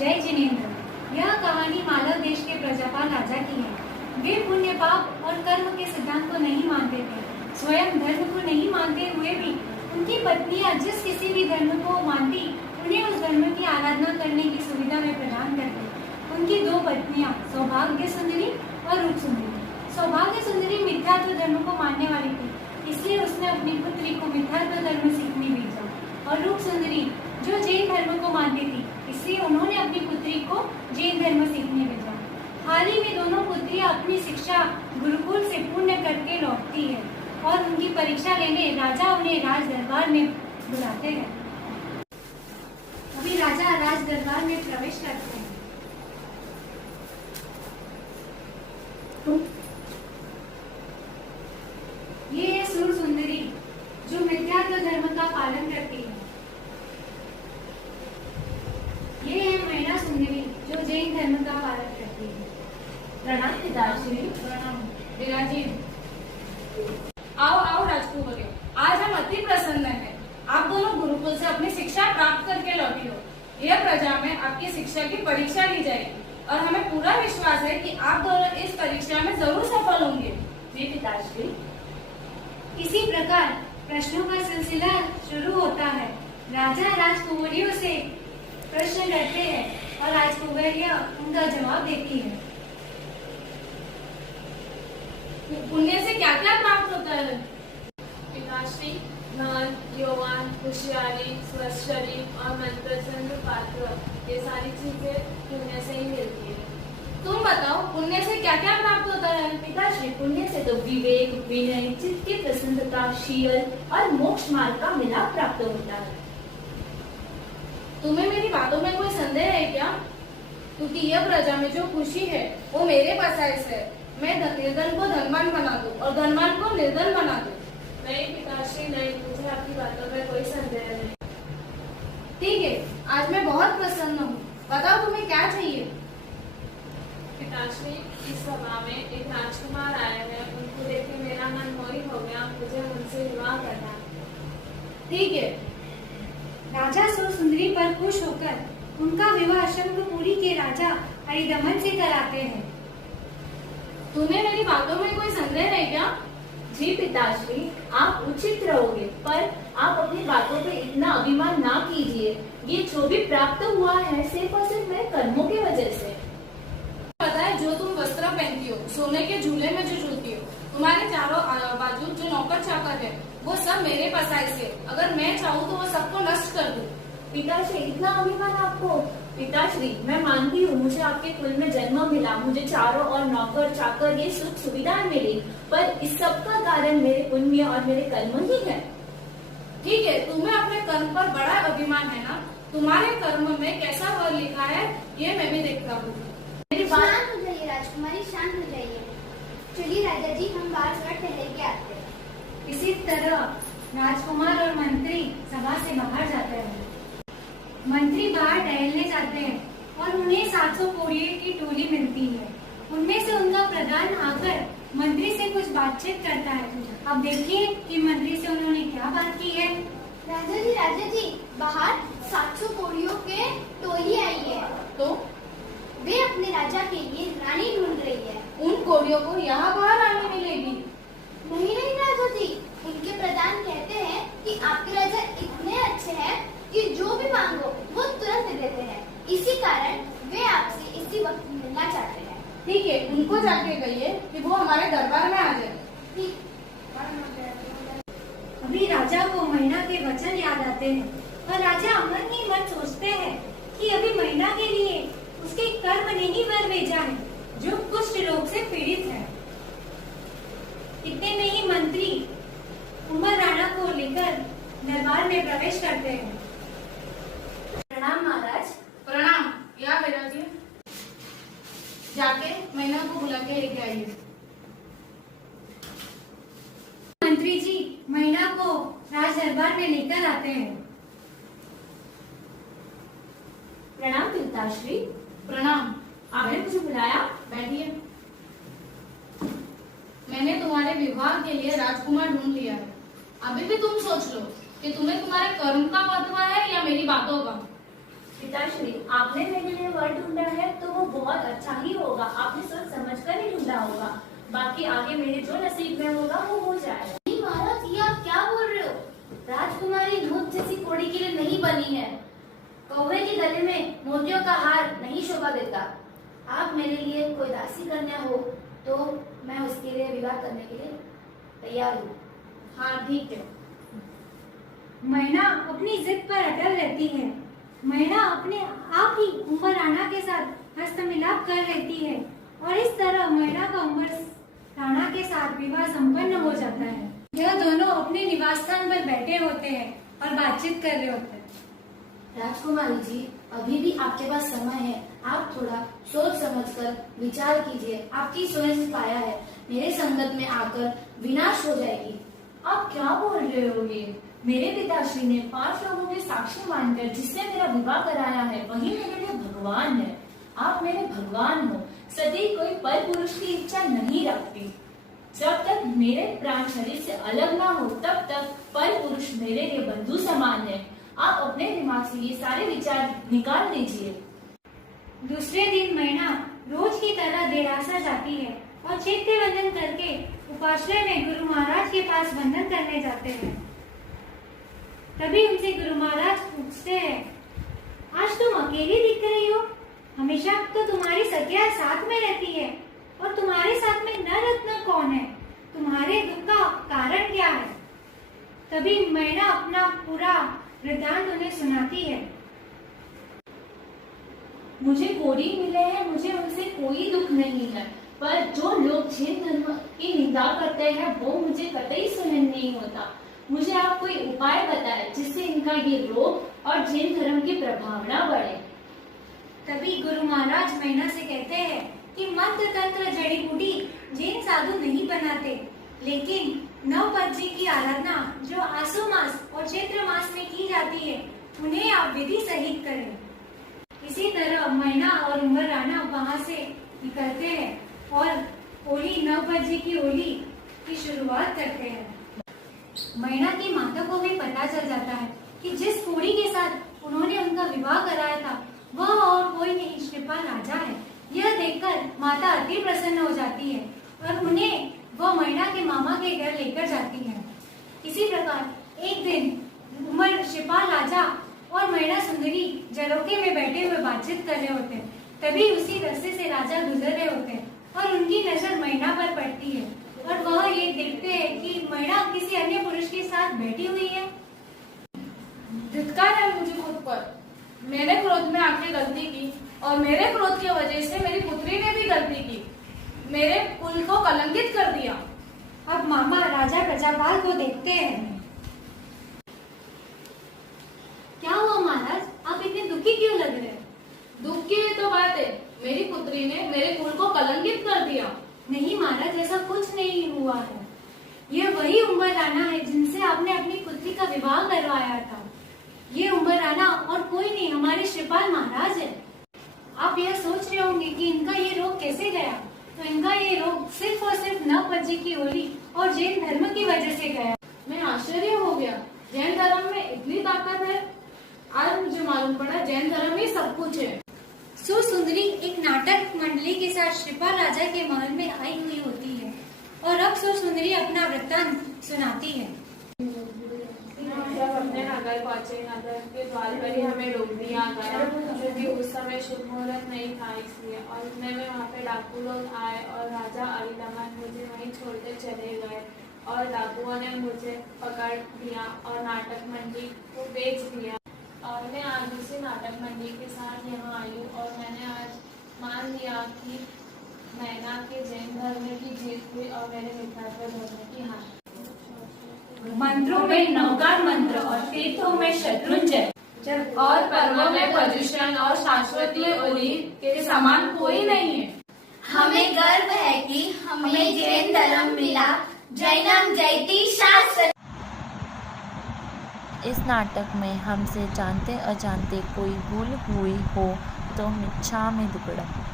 जय जिनेन्द्र। यह कहानी मालव देश के प्रजापाल राजा की है। वे पुण्य पाप और कर्म के सिद्धांत को नहीं मानते थे। स्वयं धर्म को नहीं मानते हुए भी उनकी पत्नियां जिस किसी भी धर्म को मानती उन्हें उस धर्म की आराधना करने की सुविधा में प्रदान करते। उनकी दो पत्नियां सौभाग्य सुंदरी और रूप सुंदरी। सौभाग्य सुंदरी मिथ्यात्व धर्म को मानने वाली थी, इसलिए उसने अपनी पुत्री को मिथ्यात्व धर्म सीखने भेजा। और रूप सुंदरी जो जैन धर्म को मानती थी, इसलिए उन्होंने अपनी पुत्री को जैन धर्म सीखने भेजा। हाल ही में दोनों पुत्रियां अपनी शिक्षा गुरुकुल से पूर्ण करके लौटती है और उनकी परीक्षा लेने राजा उन्हें राज दरबार में बुलाते हैं। अभी राजा राज दरबार में प्रवेश करते हैं। ये है सुर सुंदरी जो मिथ्यात्व धर्म का पालन करती है। ये है मैना सुंदरी जो जैन धर्म का पालन करती है। प्रणाम पिताश्री। प्रणाम विराजी। आओ आओ राजकुमारियों, आज हम अति प्रसन्न हैं। आप दोनों गुरुकुल से अपनी शिक्षा प्राप्त करके लौटी हो। यह प्रजा में आपकी शिक्षा की परीक्षा ली जाएगी और हमें पूरा विश्वास है कि आप दोनों इस परीक्षा में जरूर सफल होंगे। जी पिताश्री। इसी प्रकार प्रश्नों का सिलसिला शुरू होता है। राजा राजकुमारियों से प्रश्न करते हैं और राजकुमारियां उनका जवाब देती है। पुण्य से क्या क्या प्राप्त होता है? पिताश्री, धन, यौवन, होशियारी, स्वस्थ शरीर और मनपसंद पात्र, ये सारी चीजें पुण्य से ही मिलती है। तुम बताओ, पुण्य से क्या क्या प्राप्त होता है? पिताश्री, पुण्य से तो विवेक, विनय, चित्त की प्रसन्नता, शील और मोक्ष मार्ग का मिलाप प्राप्त होता है। तुम्हें मेरी बातों में कोई संदेह है क्या? क्योंकि यह प्रजा में जो खुशी है वो मेरे पसाई से है। मैं निर्धन को धनवान बना दूं और धनवान को निर्धन बना दूं। नहीं पिताश्री नहीं, मुझे आपकी बातों में कोई संदेह नहीं। ठीक है, आज मैं बहुत प्रसन्न हूँ। बताओ तुम्हें क्या चाहिए? पिताश्री, इस सभा में एक राजकुमार आए हैं, उनको देख के मेरा मन मोहित हो गया, मुझे उनसे विवाह करना है। ठीक है। राजा सुर सुंदरी पर खुश होकर उनका विवाह शंखपुरी के राजा हरिदमन से कराते हैं। तुम्हें मेरी बातों में कोई संदेह है क्या? जी पिताश्री, आप उचित रहोगे, पर आप अपनी बातों पे इतना अभिमान ना कीजिए। ये जो भी प्राप्त हुआ है सिर्फ और सिर्फ मेरे कर्मों की वजह से। पता है, जो तुम वस्त्र पहनती हो, सोने के झूले में जो झूलती हो, तुम्हारे चारों बाजू जो नौकर चाकर है, वो सब मेरे पसाई से। अगर मैं चाहूँ तो वो सबको नष्ट कर दूं। पिताश्री, इतना अभिमान आपको? पिताश्री, मैं मानती हूँ मुझे आपके कुल में जन्म मिला, मुझे चारों और नौकर चाकर ये सुख सुविधाएं मिली, पर इस सब का कारण मेरे पुण्य और मेरे कर्म ही है। ठीक है, तुम्हें अपने कर्म पर बड़ा अभिमान है ना? तुम्हारे कर्म में कैसा फल लिखा है ये मैं भी देखता हूँ। शांत हो जाइए राजकुमारी, शांत हो जाइए। चलिए राजा जी, हम बाहर थोड़ा टहल के आते हैं। इसी तरह राजकुमार और मंत्री सभा से बाहर जाते हैं। मंत्री बाहर टहलने जाते हैं और उन्हें 700 कोड़ियों की टोली मिलती है। उनमें से उनका प्रधान आकर मंत्री से कुछ बातचीत करता है। अब देखिए कि मंत्री से उन्होंने क्या बात की है। राजा जी, बाहर 700 कोड़ियों के टोली आई है। तो वे अपने राजा के लिए रानी ढूंढ रही है। उन कोड़ियों को यहाँ बाहर रानी मिलेगी? नहीं नहीं राजा जी, उनके प्रधान कहते हैं कि आपके राजा इतने अच्छे हैं कि जो भी मांगो वो तुरंत दे देते हैं। इसी कारण वे आपसे इसी वक्त मिलना चाहते हैं। ठीक है, उनको जाके कहिए कि वो हमारे दरबार में आ जाए। ठीक। अभी राजा को मैना के वचन याद आते हैं और राजा मन ही मन सोचते हैं कि अभी मैना के लिए उसके कर्म ने ही वर भेजा है जो कुष्ठ रोग से पीड़ित है। इतने में ही मंत्री उमर राणा को लेकर दरबार में प्रवेश करते हैं। प्रणाम महाराज। प्रणाम। या मेरा जी, जाके मैना को बुला के लेके आइए। मंत्री जी मैना को राज दरबार में लेकर आते हैं। प्रणाम पिताश्री। प्रणाम। आपने मुझे बुलाया? बैठिए। मैंने तुम्हारे विवाह के लिए राजकुमार ढूंढ लिया है। अभी भी तुम सोच लो कि तुम्हें तुम्हारे कर्म का महत्व है या मेरी बातों का। पिताश्री, आपने मेरे लिए वर ढूंढा है तो वो बहुत अच्छा ही होगा। आपने सोच समझ कर ही ढूंढा होगा। बाकी आगे मेरे जो नसीब में होगा वो हो जाएगा। नहीं महाराज, ये आप क्या बोल रहे हो? राजकुमारी नूत जैसी कोड़ी के लिए नहीं बनी है। कौवे के गले में मोतियों का हार नहीं शोभा देता। आप मेरे लिए कोई दासी कन्या हो तो मैं उसके लिए विवाह करने के लिए तैयार हूँ। हाँ ठीक है। मैना अपनी जिद पर अटल रहती है। मैना अपने आप ही उमर राणा के साथ हस्तमिलाप कर लेती है और इस तरह मैना का उमर राणा के साथ विवाह संपन्न हो जाता है। यह दोनों अपने निवास स्थान पर बैठे होते हैं और बातचीत कर रहे होते हैं। राजकुमारी जी, अभी भी आपके पास समय है। आप थोड़ा सोच समझकर विचार कीजिए। आपकी सोच से पाया है मेरे संगत में आकर विनाश हो जाएगी। आप क्या बोल रहे हो? ये मेरे पिताश्री ने 5 लोगों के साक्षी मानकर जिससे मेरा विवाह कराया है वही मेरे लिए भगवान है। आप मेरे भगवान हो। सती कोई पर पुरुष की इच्छा नहीं रखती। जब तक मेरे प्राण शरीर से अलग ना हो तब तक पर पुरुष मेरे लिए बंधु समान है। आप अपने दिमाग से ये सारे विचार निकाल दीजिए। दूसरे दिन मैना रोज की तरह देरासा जाती है और चैत्य वंदन करके उपाश्रय में गुरु महाराज के पास वंदन करने जाते हैं। तभी उनसे गुरु महाराज पूछते हैं, आज तुम अकेली दिख रही हो? हमेशा तो तुम्हारी सखिया साथ में रहती है और तुम्हारे साथ में नररत्न कौन है? तुम्हारे दुख का कारण क्या है? तभी मैना अपना पूरा वृत्तांत उन्हें सुनाती है। मुझे कोड़ी मिले हैं, मुझे उनसे कोई दुख नहीं है, पर जो लोग जैन धर्म की निंदा करते हैं वो मुझे कतई सहन नहीं होता। मुझे आप कोई उपाय बताएं जिससे इनका ये रोग और जैन धर्म की प्रभावना बढ़े। तभी गुरु महाराज मैना से कहते हैं कि मंत्र तंत्र जड़ी बूटी जैन साधु नहीं बनाते, लेकिन नवपंथी की आराधना जो आसो मास और चैत्र मास में की जाती है उन्हें आप विधि सहित करें। इसी तरह मैना और उमर राणा वहाँ से निकलते हैं और होली नवपंथी की होली की शुरुआत करते हैं। मैना की माता को भी पता चल जाता है कि जिस कोड़ी के साथ उन्होंने उनका विवाह कराया था वह और कोई नहीं श्रीपाल राजा है। यह देखकर माता अति प्रसन्न हो जाती है और उन्हें वह मैना के मामा के घर लेकर जाती है। इसी प्रकार एक दिन उमर श्रीपाल राजा और मैना सुंदरी जरोके में बैठे हुए बातचीत कर रहे होते हैं। तभी उसी रास्ते से राजा गुजर रहे होते हैं और उनकी नजर मैना पर पड़ती है और वह ये देखते हैं कि मैना किसी अन्य पुरुष के साथ बैठी हुई है। धिक्कार है मुझे खुद पर। मैंने क्रोध में आके गलती की और मेरे क्रोध की वजह से मेरी पुत्री ने भी गलती की, मेरे कुल को कलंकित कर दिया। अब मामा राजा प्रजापाल को देखते हैं। क्या हुआ महाराज, आप इतने दुखी क्यों लग रहे हैं? दुख की तो बात है, मेरी पुत्री ने मेरे कुल को कलंकित कर दिया। नहीं महाराज, ऐसा कुछ नहीं हुआ है। यह वही उमर राणा है जिनसे आपने अपनी पुत्री का विवाह करवाया था। ये उमर राणा और कोई नहीं, हमारे श्रीपाल महाराज है। आप यह सोच रहे होंगे कि इनका ये रोग कैसे गया, तो इनका ये रोग सिर्फ और सिर्फ नवपंथी की होली और जैन धर्म की वजह से गया। मैं आश्चर्य हो गया, जैन धर्म में इतनी ताकत है। आज मुझे मालूम पड़ा जैन धर्म ही सब कुछ है। सुंदरी एक नाटक मंडली के साथ श्रीपाल राजा के महल में आई हुई होती है और अब सुंदरी अपना वृत्तांत सुनाती है। जब अपने नगर पहुंचे, नगर के द्वार पर ही हमें रोक दिया गया क्योंकि उस समय शुभ मुहूर्त नहीं था, इसलिए। और इतने में वहाँ पे डाकू लोग आए और राजा अरिदमन मुझे वहीं छोड़ते चले गए और डाकुओं ने मुझे पकड़ लिया और नाटक मंडी को बेच दिया। और मैं आज उसी नाटक मंडी के साथ यहाँ आई हूँ और मैंने आज मान लिया कि मैना के जैन धर्म की जीत हुई और मेरे मित्रत्व धर्म की हार। मंत्रों में नवकार मंत्र और तीर्थों में शत्रुंजय और पर्वों में पर्युषण और शाश्वती होली के समान कोई नहीं है। हमें गर्व है कि हमें जैन धर्म मिला। जैनम जयति शास्त्र। इस नाटक में हमसे जानते अजानते कोई भूल हुई हो तो मिच्छामि दुक्कडम।